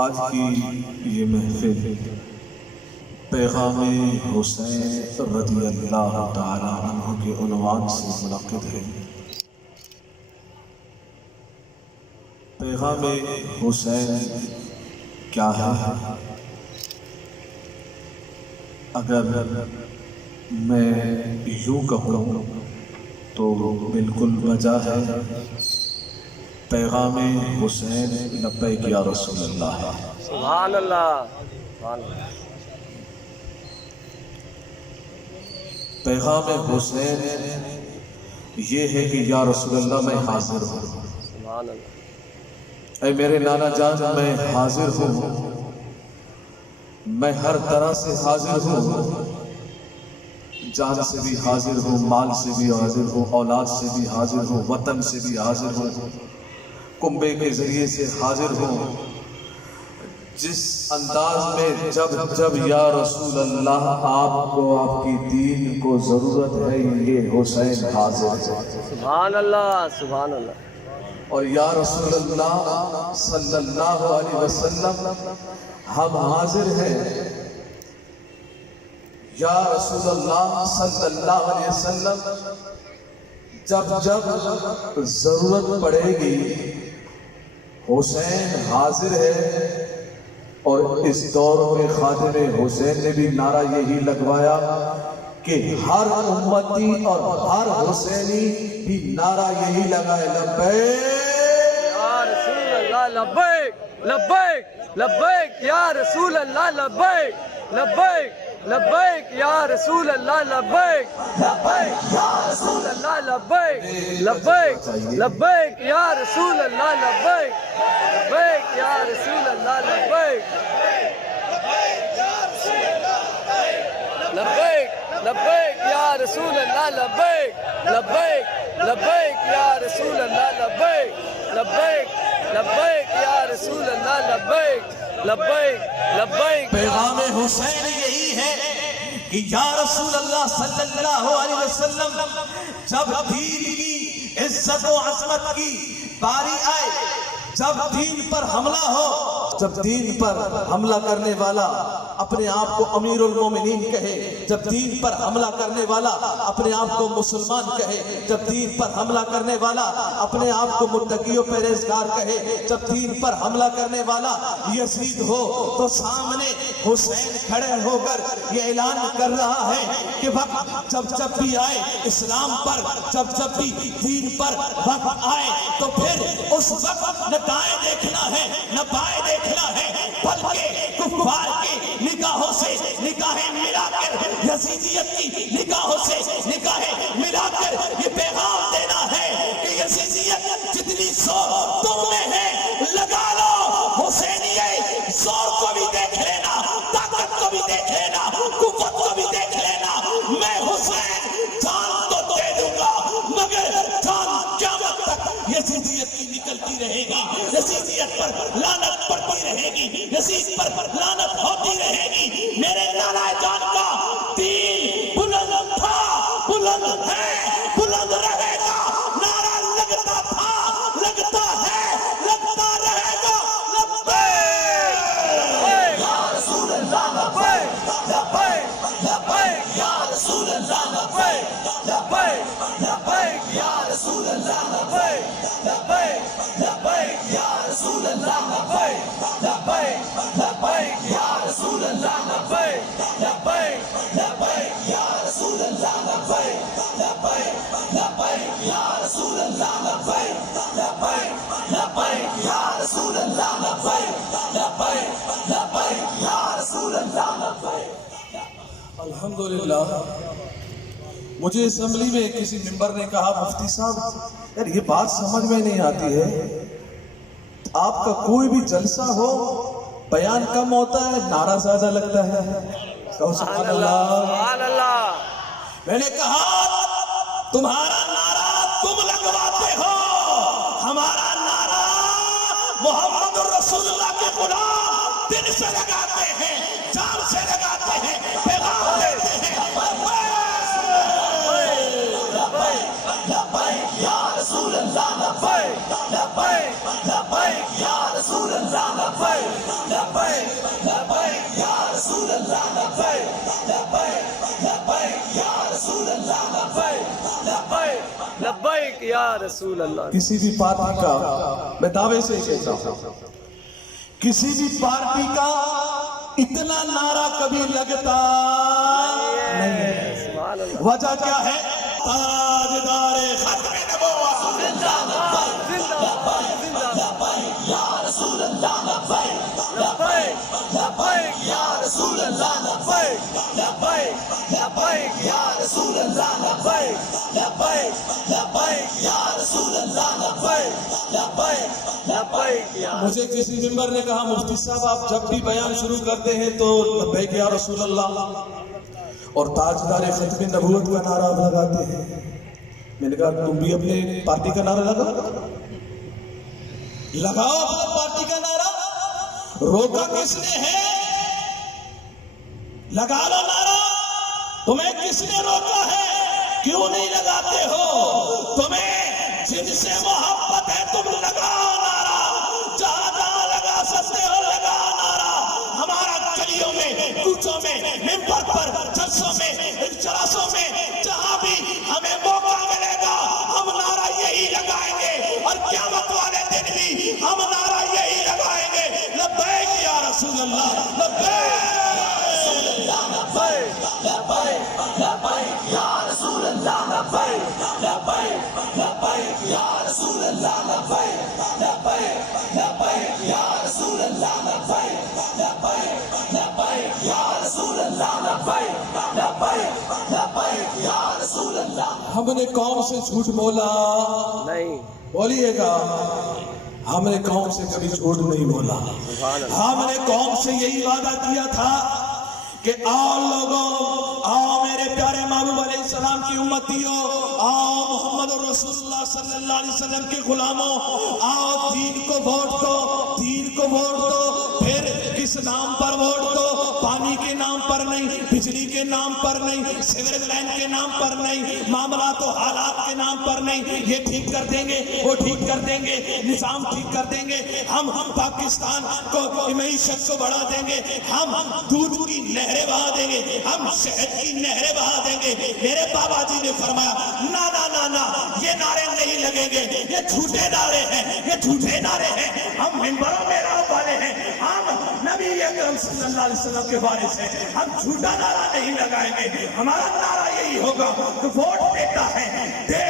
آج کی یہ محفل پیغام حسین رضی اللہ تعالی عنہ کے عنوان سے منعقد ہے۔ پیغام حسین کیا ہے؟ اگر میں یوں کہوں تو بالکل وجہ ہے پیغام حسین لبیک یا رسول اللہ۔ سبحان اللہ، سبحان اللہ۔ پیغام حسین یہ ہے کہ یا رسول اللہ میں حاضر ہوں، سبحان اللہ۔ اے میرے نانا جان میں حاضر ہوں، میں ہر طرح سے حاضر ہوں، جان سے بھی حاضر ہوں، مال سے بھی حاضر ہوں، اولاد سے بھی حاضر ہوں، وطن سے بھی حاضر ہوں، کنبے کے ذریعے سے حاضر ہوں۔ جس انداز میں جب یا رسول اللہ آپ کو آپ کی دین کو ضرورت ہے، یہ حسین حاضر ہے۔ سبحان اللہ، سبحان اللہ۔ اور یا رسول اللہ صلی اللہ علیہ وسلم ہم حاضر ہیں، یا رسول اللہ صلی اللہ علیہ وسلم جب ضرورت پڑے گی حسین حاضر ہے۔ اور اس دور میں خادم حسین نے بھی نعرہ یہی لگوایا کہ ہر امتی اور ہر حسینی بھی نعرہ یہی لگائے، لبیک یا رسول اللہ، لبیک لبیک لبیک یا رسول اللہ، لبیک لبیک لبیک یا رسول اللہ، لبیک لبیک یا رسول اللہ، لبیک لبیک لبیک یا رسول اللہ، لبیک لبیک یا رسول اللہ، لبیک لبیک لبیک یا رسول اللہ، لبیک لبیک لبیک یا رسول اللہ، لبیک لبیک لبیک یا رسول اللہ، لبیک لبیک لبیک۔ پیغام حسین یہی ہے کہ یا رسول اللہ صلی اللہ علیہ وسلم جب دین کی عزت و عظمت کی باری آئے، جب دین پر حملہ ہو، جب دین پر حملہ کرنے والا اپنے آپ کو امیر المومنین کہے، جب دین پر حملہ کرنے والا اپنے آپ کو مسلمان کہے، جب دین پر حملہ کرنے والا اپنے آپ کو متقی و پرہیزگار کہے، جب دین پر حملہ کرنے والا یزید ہو، تو سامنے حسین کھڑے ہو کر یہ اعلان کر رہا ہے کہ وقت جب بھی آئے اسلام پر، جب بھی دین پر وقت آئے، تو پھر اس وقت نہ دائیں دیکھنا ہے نہ بائیں دیکھنا ہے، بلکہ کفار کی نگاہوں سے نگاہیں ملا کر، یزیدیت کی نگاہوں سے نگاہیں ملا کر یہ پیغام دینا ہے کہ یزیدیت جتنی زور تم میں ہے لگا لو، حسینیت زور کو بھی دیکھ لینا، طاقت کو بھی دیکھ لینا، قوت کو بھی دیکھ لینا، میں حسین جان تو دے دوں گا مگر جان قیامت تک یزیدیت کی نکلتی رہے گی، یزیدیت پر لعنت پڑتی رہے گی، یزید پر لعنت ہوتی رہے گی۔ میرے نانا جان کا دین بلند تھا، بلند ہے، بلند رہے گا، نعرہ لگتا تھا، لگتا ہے، لگتا رہے گا، لبیک یا رسول اللہ، لبیک لبیک لبیک یا رسول اللہ، لبیک لبیک لبیک یا رسول اللہ، لبیک لبیک لبیک یا رسول اللہ، لبیک لبیک لبیک یا رسول اللہ، لبیک لبیک لبیک یا رسول اللہ، لبیک لبیک لبیک یا رسول اللہ، لبیک لبیک لبیک یا رسول اللہ، لبیک لبیک لبیک یا رسول اللہ، لبیک۔ الحمدللہ، مجھے اسمبلی میں کسی ممبر نے کہا مفتی صاحب یار یہ بات سمجھ میں نہیں آتی ہے، آپ کا کوئی بھی جلسہ ہو بیان کم ہوتا ہے، نعرہ زیادہ لگتا ہے۔ سبحان اللہ، سبحان اللہ۔ میں نے کہا تمہارا نعرہ تم لگواتے ہو، ہمارا نعرہ محمد رسول اللہ کے غلام دل سے لگاتے ہیں، جان سے لگاتے ہیں، پیغام دیتے ہیں۔ لبیک یا رسول اللہ، لبیک لبیک لبیک یا رسول اللہ، لبیک لبیک یا رسول اللہ. کسی بھی پارٹی کا میں دعوے سے کہتا ہوں کسی بھی پارٹی کا اتنا نعرہ کبھی لگتا نہیں ہے. سبحان اللہ. وجہ کیا ہے؟ تاجدار ختم نبوت زندہ باد زندہ باد زندہ باد یا رسول اللہ لبیک لبیک لبیک یا رسول اللہ لبیک لبیک لبیک یا رسول اللہ لبیک لبیک لبیک یا رسول اللہ لبیک لبیک لبیک یا. مجھے کسی ممبر نے کہا مفتی صاحب آپ جب بھی بیان شروع کرتے ہیں تو لبیک یا رسول اللہ اور تاجدار ختم نبوت کا نعرہ لگاتے ہیں. میں نے کہا تم بھی اپنے پارٹی کا نعرہ لگاؤ اپنے پارٹی کا نعرہ. روکا کس نے ہے؟ لگا لو نعرہ. تمہیں کس نے روکا ہے؟ کیوں نہیں لگاتے ہو؟ تمہیں جن سے محبت ہے تم لگاؤ نعرہ. جہاں جہاں لگا سکتے ہو لگاؤ نعرہ. ہمارا گلیوں میں کوچوں میں ممبر پر جلسوں میں اجلاسوں میں جہاں بھی ہمیں موقع ملے گا ہم نعرہ یہی لگائیں گے اور قیامت والے دن بھی ہم نعرہ یہی لگائیں گے. لبیک یا رسول اللہ لبیک لبیک لبیک یا رسول اللہ لبیک لبیک لبیک یا رسول اللہ لبیک لبیک لبیک یا رسول اللہ لبیک لبیک لبیک یا رسول اللہ لبیک لبیک لبیک یا رسول اللہ. ہم نے قوم سے جھوٹ بولا نہیں. بولیے گا ہم نے قوم سے کبھی جھوٹ نہیں بولا. ہم نے قوم سے یہی وعدہ کیا تھا کہ آؤ لوگوں آؤ میرے پیارے محبوب علیہ السلام کی امتیوں آؤ محمد رسول اللہ صلی اللہ علیہ وسلم کے غلاموں آؤ دین کو ووٹ دو دین کو ووٹ دو. پھر کس نام پر ووٹ دو؟ پانی کے نام پر نہیں, بجلی کے نام پر نہیں, سیوریج لائن کے نام پر نہیں, معاملات و حالات کے نام پر نہیں. یہ ٹھیک کر دیں گے وہ ٹھیک کر دیں گے, نظام ٹھیک کر دیں گے, ہم پاکستان کو معیشت کو بڑھا دیں گے, ہم دودھ کی نہریں بہا دیں گے, ہم شہد کی نہریں بہا دیں گے. میرے بابا جی نے فرمایا نا نا نا نا یہ نعرے نہیں لگیں گے, یہ جھوٹے نعرے ہیں, یہ جھوٹے نعرے ہیں. ہم ممبروں میں راہ والے ہیں, ہم نبی اکرم صلی اللہ علیہ وسلم کے وارث ہیں, ہم جھوٹا نعرہ نہیں لگائیں گے. ہمارا نعرہ یہی ہوگا کہ ووٹ دیتا ہے دے,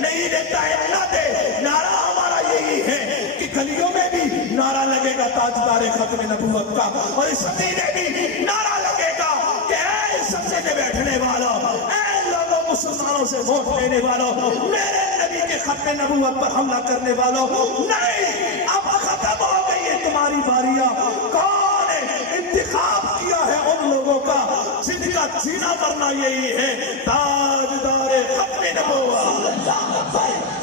نہیں دیتا ہے نہ دے. نعرہ ہمارا یہی ہے کہ گلیوں میں بھی نعرہ لگے گا تاجدار ختم نبوت کا, اور اس مدینے بھی نعرہ لگے گا کہ اے سبزے میں بیٹھنے والوں, اے لوگوں مسلمانوں سے ووٹ لینے والوں, میرے نبی کے ختم نبوت پر حملہ کرنے والوں, نہیں اب ختم ہو گئی ہے تمہاری باریاں. کون انتخاب کیا ہے ان لوگوں کا جن کا جینا مرنا یہی ہے تاجدار ختم نبوت.